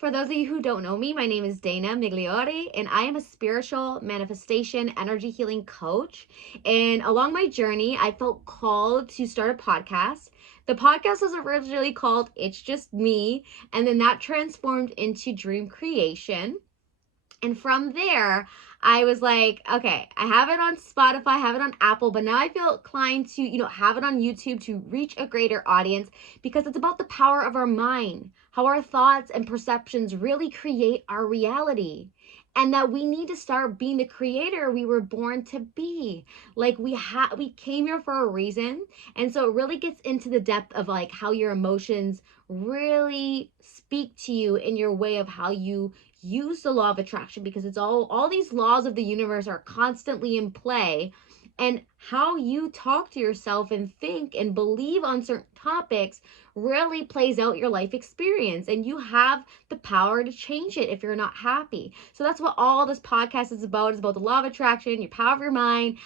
For those of you who don't know me, my name is Dana Migliore, and I am a spiritual manifestation energy healing coach. And along my journey, I felt called to start a podcast. The podcast was originally called It's Just Me, and then that transformed into Dream Creation. And from there, I was like, okay, I have it on Spotify, I have it on Apple, but now I feel inclined to, have it on YouTube to reach a greater audience because it's about the power of our mind, how our thoughts and perceptions really create our reality. And that we need to start being the creator we were born to be. Like we came here for a reason. And so it really gets into the depth of like how your emotions really speak to you in your way of how you use the law of attraction, because it's all these laws of the universe are constantly in play, and how you talk to yourself and think and believe on certain topics really plays out your life experience, and you have the power to change it if you're not happy. So that's what all this podcast is about. It's about the law of attraction, your power of your mind,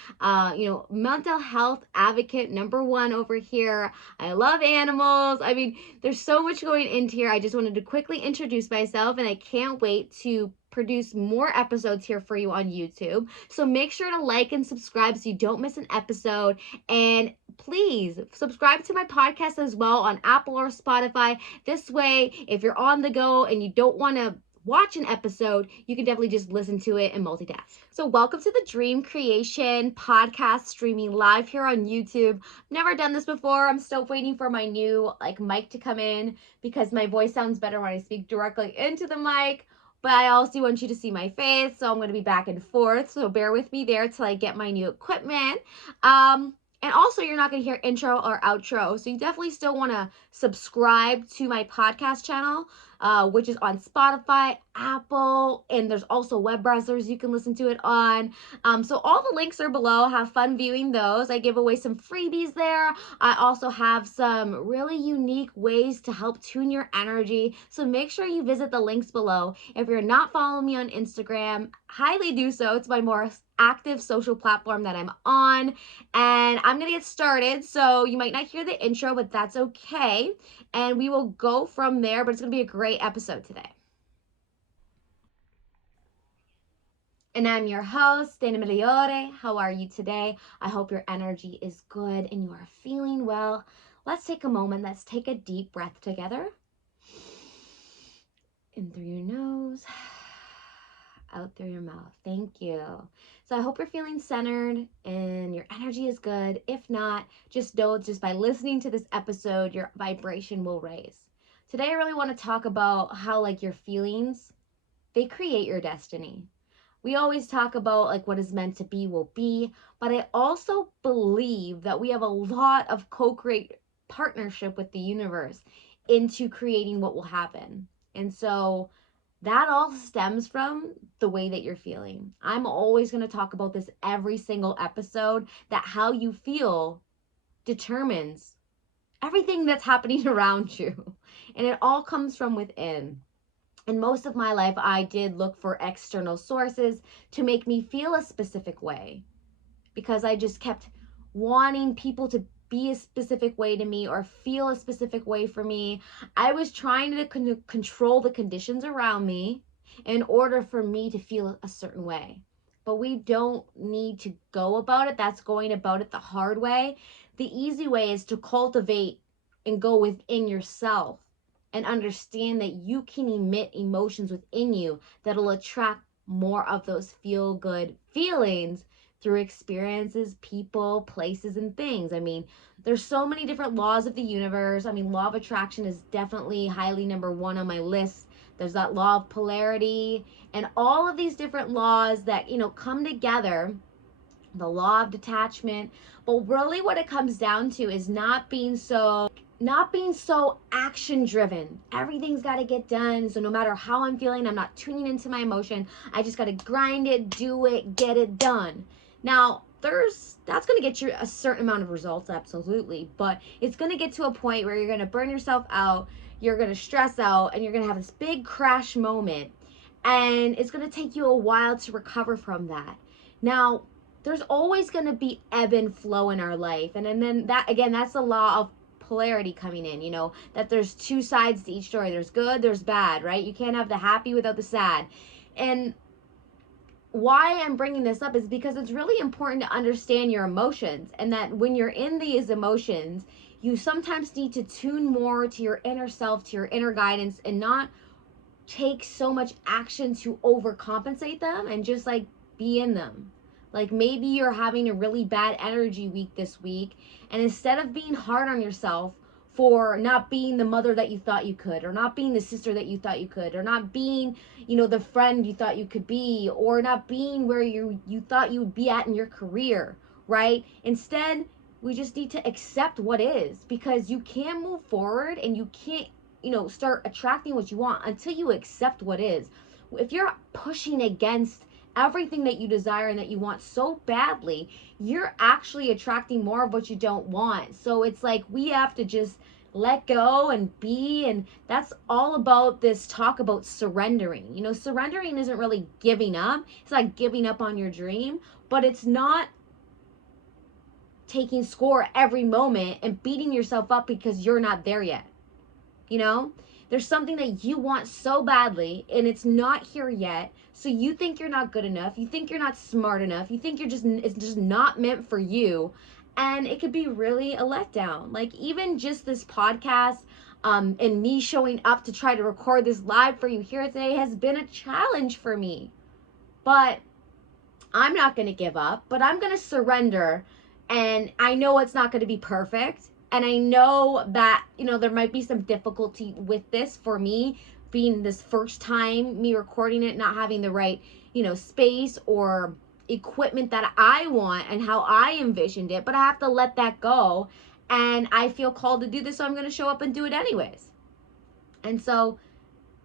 mental health advocate number one over here. I love animals. I mean, there's so much going into here. I just wanted to quickly introduce myself, and I can't wait to produce more episodes here for you on YouTube. So make sure to like and subscribe so you don't miss an episode. And please subscribe to my podcast as well on Apple or Spotify. This way, if you're on the go and you don't want to watch an episode, you can definitely just listen to it and multitask. So welcome to the Dream Creation podcast, streaming live here on YouTube. Never done this before. I'm still waiting for my new mic to come in because my voice sounds better when I speak directly into the mic. But I also want you to see my face, so I'm going to be back and forth. So bear with me there till I get my new equipment. And also, you're not going to hear intro or outro. So you definitely still want to subscribe to my podcast channel, which is on Spotify, Apple, and there's also web browsers you can listen to it on. So all the links are below. Have fun viewing those. I give away some freebies there. I also have some really unique ways to help tune your energy. So make sure you visit the links below. If you're not following me on Instagram, highly do so. It's my more active social platform that I'm on, and I'm gonna get started, so you might not hear the intro, but that's okay, and we will go from there. But it's gonna be a great episode today. And I'm your host, Dana Migliore. How are you today? I hope your energy is good and you are feeling well. Let's take a moment. Let's take a deep breath together. In through your nose, out through your mouth. Thank you. So I hope you're feeling centered and your energy is good. If not, just know just by listening to this episode, your vibration will raise. Today, I really want to talk about how your feelings, they create your destiny. We always talk about what is meant to be will be, but I also believe that we have a lot of co-create partnership with the universe into creating what will happen. And so that all stems from the way that you're feeling. I'm always going to talk about this every single episode, that how you feel determines everything that's happening around you. And it all comes from within. And most of my life, I did look for external sources to make me feel a specific way, because I just kept wanting people to be a specific way to me or feel a specific way for me. I was trying to control the conditions around me in order for me to feel a certain way. But we don't need to go about it. That's going about it the hard way. The easy way is to cultivate and go within yourself and understand that you can emit emotions within you that'll attract more of those feel-good feelings through experiences, people, places, and things. I mean, there's so many different laws of the universe. I mean, law of attraction is definitely highly number one on my list. There's that law of polarity and all of these different laws that, come together. The law of detachment. But really what it comes down to is not being so action driven. Everything's got to get done. So no matter how I'm feeling, I'm not tuning into my emotion. I just got to grind it, do it, get it done. Now, that's going to get you a certain amount of results, absolutely. But it's going to get to a point where you're going to burn yourself out, you're going to stress out, and you're going to have this big crash moment. And it's going to take you a while to recover from that. Now, there's always going to be ebb and flow in our life. And then that, again, that's the law of polarity coming in, you know, that there's two sides to each story. There's good, there's bad, right? You can't have the happy without the sad. And why I'm bringing this up is because it's really important to understand your emotions, and that when you're in these emotions, you sometimes need to tune more to your inner self, to your inner guidance, and not take so much action to overcompensate them and just like be in them. Like maybe you're having a really bad energy week this week, and instead of being hard on yourself for not being the mother that you thought you could, or not being the sister that you thought you could, or not being, you know, the friend you thought you could be, or not being where you thought you would be at in your career, right? Instead, we just need to accept what is, because you can move forward and you can't, you know, start attracting what you want until you accept what is. If you're pushing against everything that you desire and that you want so badly, you're actually attracting more of what you don't want. So it's like we have to just let go and be, and that's all about this talk about surrendering. You know, surrendering isn't really giving up. It's like giving up on your dream, but it's not taking score every moment and beating yourself up because you're not there yet. You know, there's something that you want so badly and it's not here yet. So you think you're not good enough. You think you're not smart enough. You think it's just not meant for you. And it could be really a letdown. Like even just this podcast, and me showing up to try to record this live for you here today has been a challenge for me. But I'm not going to give up, but I'm going to surrender. And I know it's not going to be perfect. And I know that, you know, there might be some difficulty with this for me, being this first time me recording it, not having the right, you know, space or equipment that I want and how I envisioned it. But I have to let that go. And I feel called to do this, so I'm going to show up and do it anyways. And so,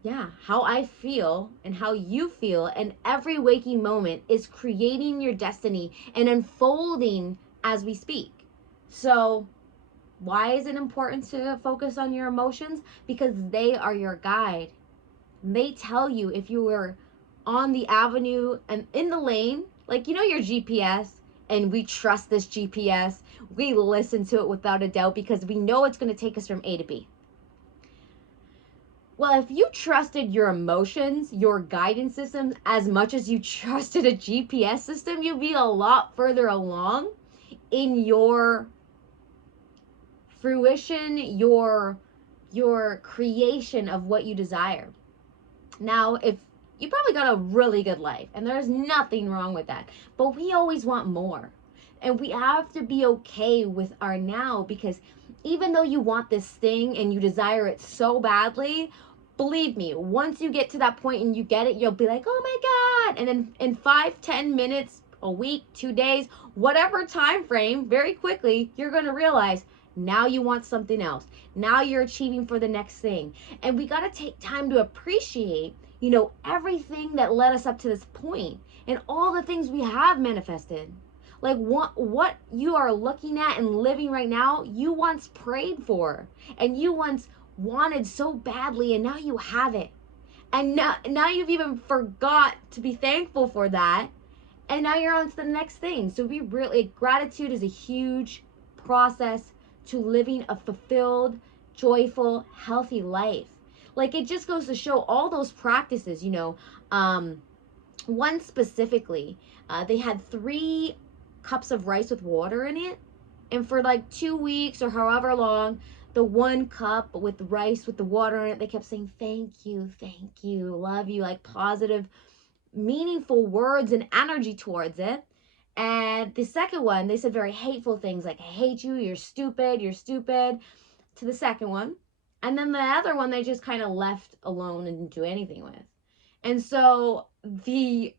yeah, how I feel and how you feel in every waking moment is creating your destiny and unfolding as we speak. So why is it important to focus on your emotions? Because they are your guide. They tell you if you were on the avenue and in the lane, like, you know, your GPS, and we trust this GPS. We listen to it without a doubt because we know it's going to take us from A to B. Well, if you trusted your emotions, your guidance systems, as much as you trusted a GPS system, you'd be a lot further along in your fruition, your creation of what you desire. Now, if you probably got a really good life, and there's nothing wrong with that, but we always want more. And we have to be okay with our now, because even though you want this thing and you desire it so badly, believe me, once you get to that point and you get it, you'll be like, oh my God. And then in 5-10 minutes, a week, 2 days, whatever time frame, very quickly, you're going to realize now you want something else. Now you're achieving for the next thing. And we got to take time to appreciate, you know, everything that led us up to this point and all the things we have manifested. Like what you are looking at and living right now, you once prayed for and you once wanted so badly, and now you have it. And now you've even forgot to be thankful for that. And now you're on to the next thing. So gratitude is a huge process to living a fulfilled, joyful, healthy life. Like it just goes to show all those practices, you know, one specifically, they had 3 cups of rice with water in it. And for like 2 weeks or however long, the 1 cup with rice with the water in it, they kept saying, thank you, love you, like positive, meaningful words and energy towards it. And the second one, they said very hateful things like, I hate you, you're stupid, to the second one. And then the other one, they just kind of left alone and didn't do anything with. And so the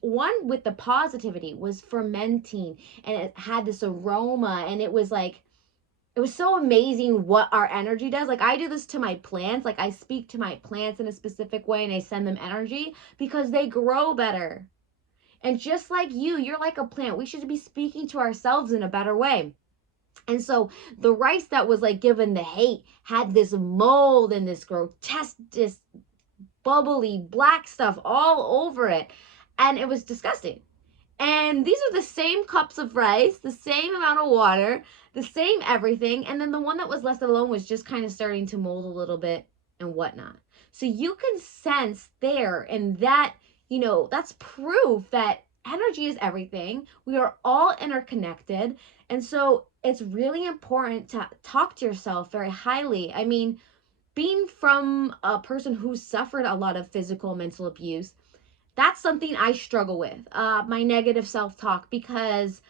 one with the positivity was fermenting, and it had this aroma, and it was so amazing what our energy does. Like I do this to my plants. Like I speak to my plants in a specific way and I send them energy because they grow better. And just like you're like a plant. We should be speaking to ourselves in a better way. And so the rice that was like given the hate had this mold and this grotesque, this bubbly black stuff all over it. And it was disgusting. And these are the same cups of rice, the same amount of water, the same everything. And then the one that was left alone was just kind of starting to mold a little bit and whatnot. So you can sense there, and that, that's proof that energy is everything. We are all interconnected. And so it's really important to talk to yourself very highly. I mean, being from a person who suffered a lot of physical, mental abuse, that's something I struggle with, my negative self talk, because,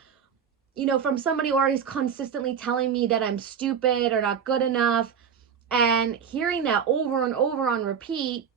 from somebody who always consistently telling me that I'm stupid or not good enough, and hearing that over and over on repeat,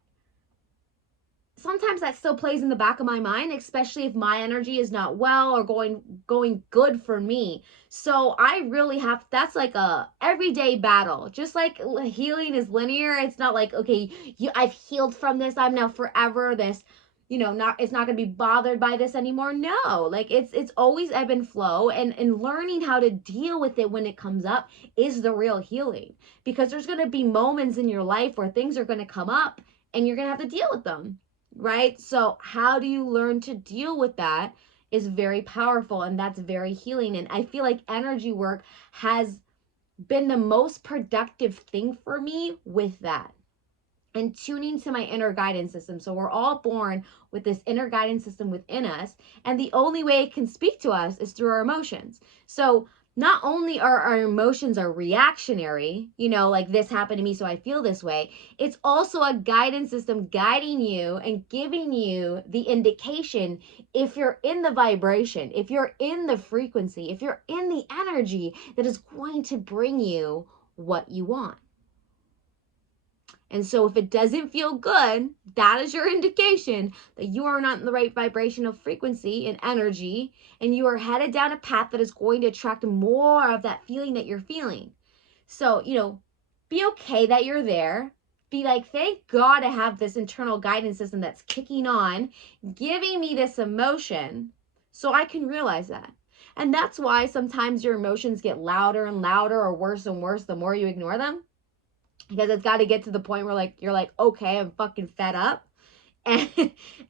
sometimes that still plays in the back of my mind, especially if my energy is not well or going good for me. So I really have, that's like a everyday battle. Just like healing is linear. It's not like, okay, I've healed from this, I'm now forever this, not, it's not going to be bothered by this anymore. No, like it's always ebb and flow, and learning how to deal with it when it comes up is the real healing, because there's going to be moments in your life where things are going to come up and you're going to have to deal with them, right? So how do you learn to deal with that is very powerful, and that's very healing. And I feel like energy work has been the most productive thing for me with that, and tuning to my inner guidance system. So we're all born with this inner guidance system within us, and the only way it can speak to us is through our emotions. So not only are our emotions are reactionary, like this happened to me, so I feel this way, it's also a guidance system guiding you and giving you the indication if you're in the vibration, if you're in the frequency, if you're in the energy that is going to bring you what you want. And so if it doesn't feel good, that is your indication that you are not in the right vibrational frequency and energy, and you are headed down a path that is going to attract more of that feeling that you're feeling. So, be okay that you're there. Be like, thank God I have this internal guidance system that's kicking on, giving me this emotion so I can realize that. And that's why sometimes your emotions get louder and louder or worse and worse the more you ignore them, because it's got to get to the point where you're like, okay, I'm fucking fed up, and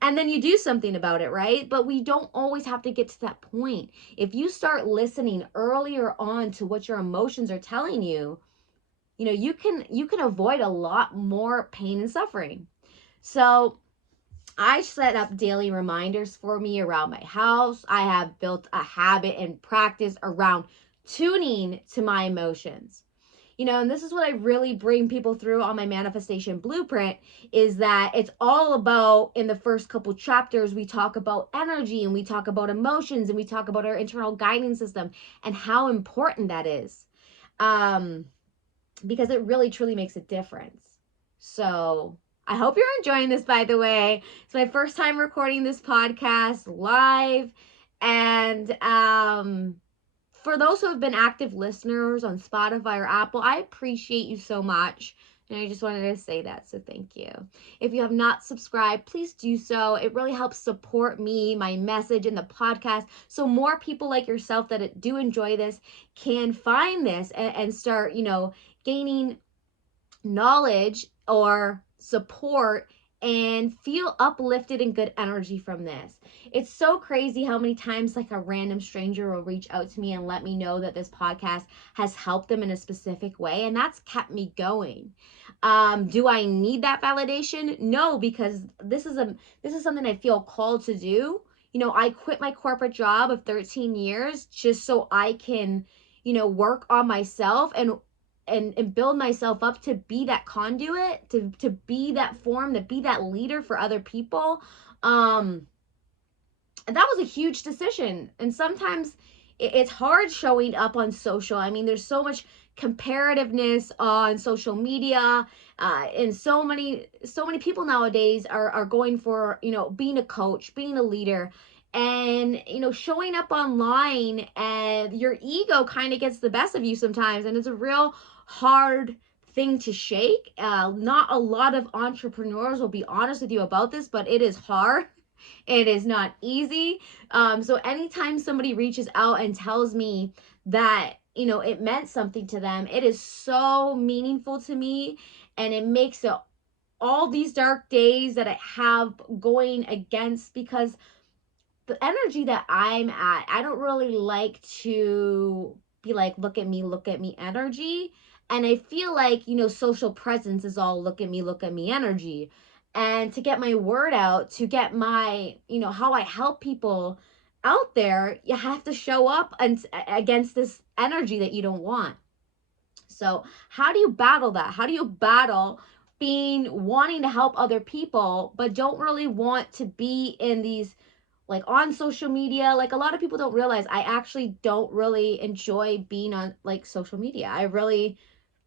and then you do something about it, right? But we don't always have to get to that point. If you start listening earlier on to what your emotions are telling you, you can avoid a lot more pain and suffering. So I set up daily reminders for me around my house. I have built a habit and practice around tuning to my emotions. And this is what I really bring people through on my manifestation blueprint, is that it's all about, in the first couple chapters, we talk about energy and we talk about emotions and we talk about our internal guidance system and how important that is. Because it really truly makes a difference. So I hope you're enjoying this, by the way. It's my first time recording this podcast live. And for those who have been active listeners on Spotify or Apple, I appreciate you so much. And I just wanted to say that, so thank you. If you have not subscribed, please do so. It really helps support me, my message, and the podcast, so more people like yourself that do enjoy this can find this and start, gaining knowledge or support and feel uplifted and good energy from this. It's so crazy how many times like a random stranger will reach out to me and let me know that this podcast has helped them in a specific way, and that's kept me going. Do I need that validation? No, because this is something I feel called to do. I quit my corporate job of 13 years just so I can, work on myself and build myself up to be that conduit, to be that form, to be that leader for other people. And that was a huge decision. And sometimes it's hard showing up on social. I mean, there's so much comparativeness on social media, and so many people nowadays are going for, being a coach, being a leader, and showing up online, and your ego kind of gets the best of you sometimes, and it's a real hard thing to shake. Not a lot of entrepreneurs will be honest with you about this, but it is hard. It is not easy. So anytime somebody reaches out and tells me that, it meant something to them, it is so meaningful to me. And it makes it all these dark days that I have going against, because the energy that I'm at, I don't really like to be like, look at me energy. And I feel like, social presence is all look at me energy. And to get my word out, to get my, how I help people out there, you have to show up against this energy that you don't want. So, how do you battle that? How do you battle wanting to help other people, but don't really want to be in these, like, on social media? Like, a lot of people don't realize I actually don't really enjoy being on, like, social media. I really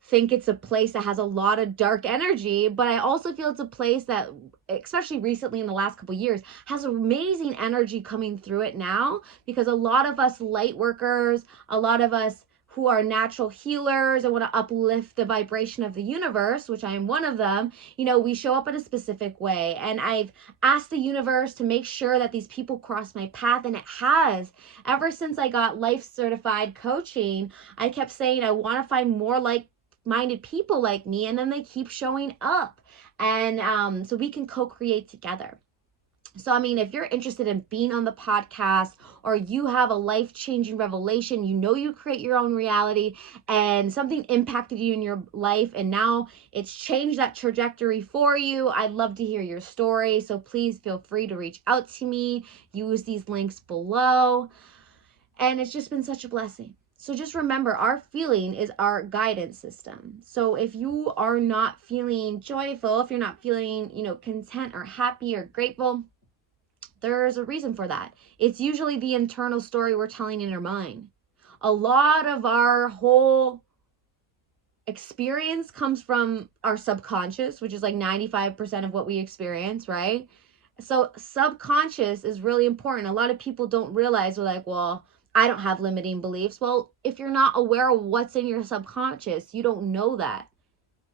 think it's a place that has a lot of dark energy, but I also feel it's a place that, especially recently in the last couple of years, has amazing energy coming through it now, because a lot of us light workers, a lot of us who are natural healers and want to uplift the vibration of the universe, which I am one of them, we show up in a specific way. And I've asked the universe to make sure that these people cross my path, and it has. Ever since I got life certified coaching, I kept saying I want to find more like-minded people like me, and then they keep showing up. And so we can co-create together. So, I mean, if you're interested in being on the podcast, or you have a life changing revelation, you create your own reality, and something impacted you in your life, and now it's changed that trajectory for you, I'd love to hear your story. So, please feel free to reach out to me. Use these links below. And it's just been such a blessing. So just remember, our feeling is our guidance system. So if you are not feeling joyful, if you're not feeling, content or happy or grateful, there's a reason for that. It's usually the internal story we're telling in our mind. A lot of our whole experience comes from our subconscious, which is like 95% of what we experience, right? So subconscious is really important. A lot of people don't realize, they're like, well, I don't have limiting beliefs. Well, if you're not aware of what's in your subconscious, you don't know that.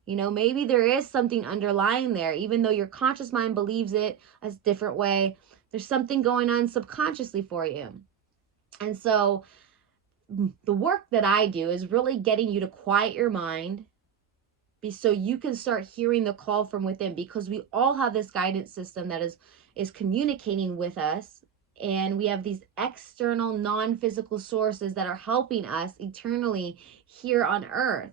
Maybe there is something underlying there, even though your conscious mind believes it a different way. There's something going on subconsciously for you. And so the work that I do is really getting you to quiet your mind, so you can start hearing the call from within, because we all have this guidance system that is communicating with us, and we have these external non-physical sources that are helping us eternally here on earth,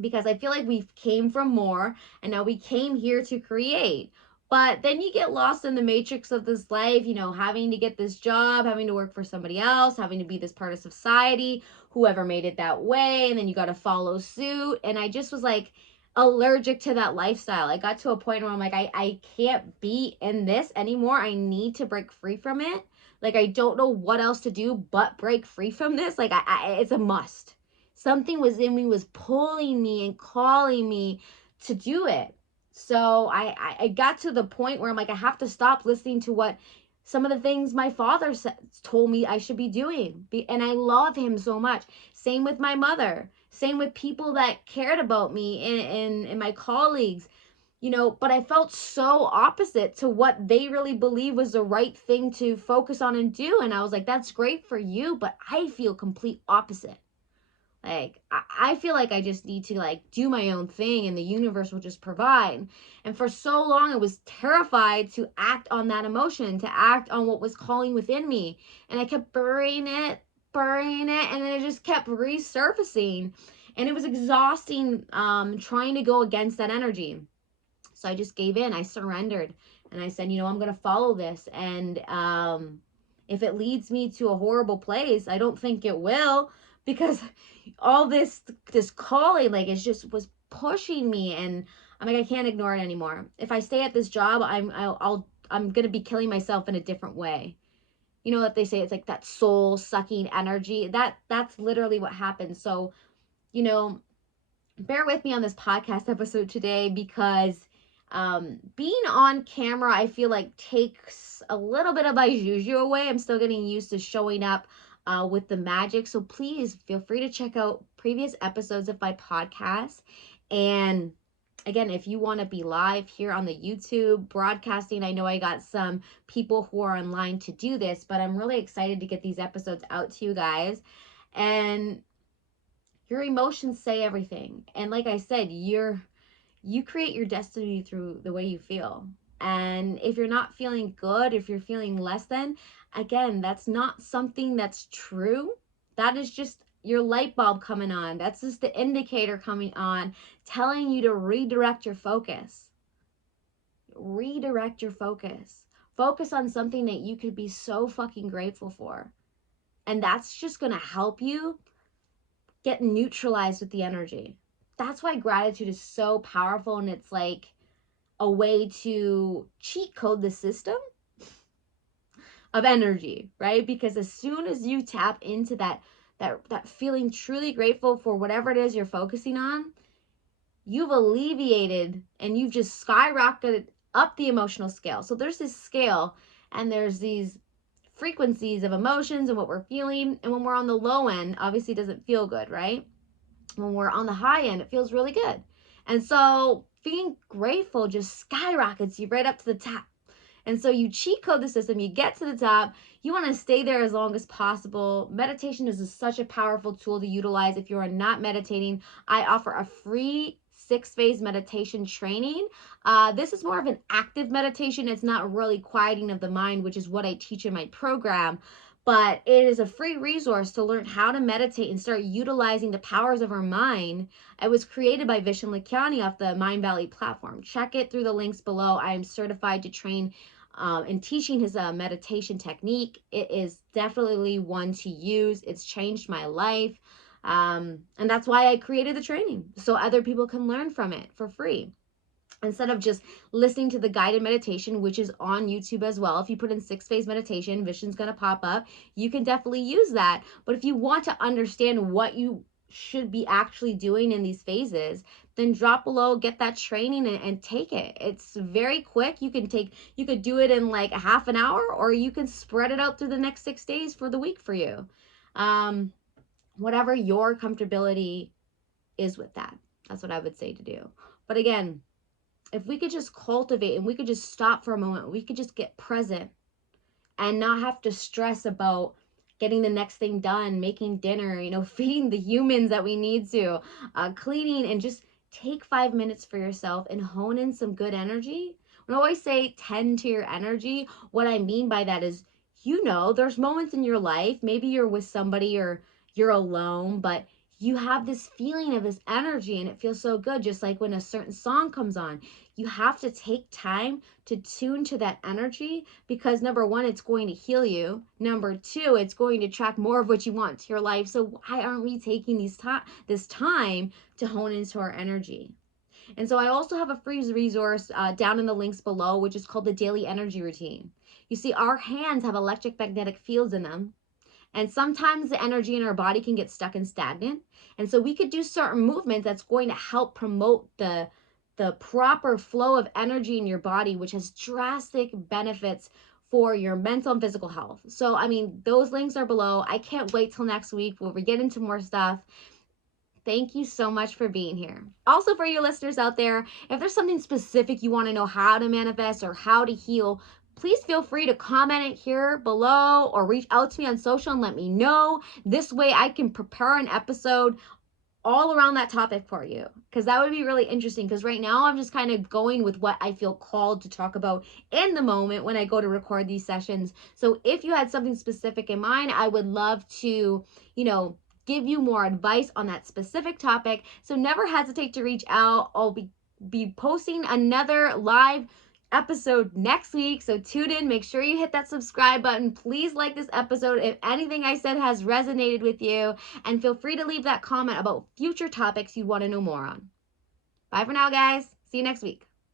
because I feel like we came from more, and now we came here to create. But then you get lost in the matrix of this life, having to get this job, having to work for somebody else, having to be this part of society, whoever made it that way, and then you got to follow suit. And I just was like allergic to that lifestyle. I got to a point where I'm like, I can't be in this anymore. I need to break free from it. Like, I don't know what else to do but break free from this. Like, it's a must. Something was in me, was pulling me and calling me to do it. So I got to the point where I'm like, I have to stop listening to what some of the things my father told me I should be doing. And I love him so much. Same with my mother. Same with people that cared about me, and my colleagues. But I felt so opposite to what they really believe was the right thing to focus on and do. And I was like, that's great for you, but I feel complete opposite. Like, I feel like I just need to, like, do my own thing, and the universe will just provide. And for so long, I was terrified to act on that emotion, to act on what was calling within me. And I kept burying it, and then it just kept resurfacing. And it was exhausting, trying to go against that energy. So I just gave in. I surrendered. And I said, I'm going to follow this. And if it leads me to a horrible place, I don't think it will, because all this calling, like, it just was pushing me, and I'm like, I can't ignore it anymore. If I stay at this job, I'm gonna be killing myself in a different way. That they say it's like that soul sucking energy. That's literally what happens. So, bear with me on this podcast episode today, because being on camera, I feel like, takes a little bit of my juju away. I'm still getting used to showing up with the magic. So please feel free to check out previous episodes of my podcast. And again, if you want to be live here on the YouTube broadcasting, I know I got some people who are online to do this, but I'm really excited to get these episodes out to you guys. And your emotions say everything. And like I said, you create your destiny through the way you feel. And if you're not feeling good, if you're feeling less than, again, that's not something that's true. That is just your light bulb coming on. That's just the indicator coming on, telling you to redirect your focus. Redirect your focus. Focus on something that you could be so fucking grateful for. And that's just going to help you get neutralized with the energy. That's why gratitude is so powerful, and it's like a way to cheat code the system of energy, right? Because as soon as you tap into that feeling truly grateful for whatever it is you're focusing on, you've alleviated and you've just skyrocketed up the emotional scale. So there's this scale, and there's these frequencies of emotions and what we're feeling. And when we're on the low end, obviously it doesn't feel good, right? When we're on the high end, it feels really good. And so being grateful just skyrockets you right up to the top. And so you cheat code the system, you get to the top, you want to stay there as long as possible. Meditation is such a powerful tool to utilize. If you are not meditating, I offer a free 6-phase meditation training. This is more of an active meditation. It's not really quieting of the mind, which is what I teach in my program. But it is a free resource to learn how to meditate and start utilizing the powers of our mind. It was created by Vishen Lakhiani off the Mind Valley platform. Check it through the links below. I am certified to train in teaching his meditation technique. It is definitely one to use. It's changed my life. And that's why I created the training, so other people can learn from it for free. Instead of just listening to the guided meditation, which is on YouTube as well. If you put in 6-phase meditation, Vishen's going to pop up. You can definitely use that. But if you want to understand what you should be actually doing in these phases, then drop below, get that training and take it. It's very quick. You could do it in like a half an hour, or you can spread it out through the next 6 days for the week for you. Whatever your comfortability is with that. That's what I would say to do. But again, if we could just cultivate and we could just stop for a moment, we could just get present and not have to stress about getting the next thing done, making dinner, feeding the humans that we need to, cleaning, and just take 5 minutes for yourself and hone in some good energy. When I always say tend to your energy, what I mean by that is, there's moments in your life, maybe you're with somebody or you're alone, but you have this feeling of this energy and it feels so good. Just like when a certain song comes on, you have to take time to tune to that energy, because number one, it's going to heal you. Number two, it's going to attract more of what you want to your life. So why aren't we taking this time to hone into our energy? And so I also have a free resource down in the links below, which is called the Daily Energy Routine. You see, our hands have electromagnetic fields in them. And sometimes the energy in our body can get stuck and stagnant. And so we could do certain movements that's going to help promote the proper flow of energy in your body, which has drastic benefits for your mental and physical health. So, those links are below. I can't wait till next week where we get into more stuff. Thank you so much for being here. Also, for your listeners out there, if there's something specific you want to know how to manifest or how to heal, please feel free to comment it here below or reach out to me on social and let me know. This way I can prepare an episode all around that topic for you, because that would be really interesting. Because right now I'm just kind of going with what I feel called to talk about in the moment when I go to record these sessions. So if you had something specific in mind, I would love to, give you more advice on that specific topic. So never hesitate to reach out. I'll be posting another live episode next week, so tune in. Make sure you hit that subscribe button. Please like this episode if anything I said has resonated with you, and feel free to leave that comment about future topics you want to know more on. Bye for now, guys. See you next week.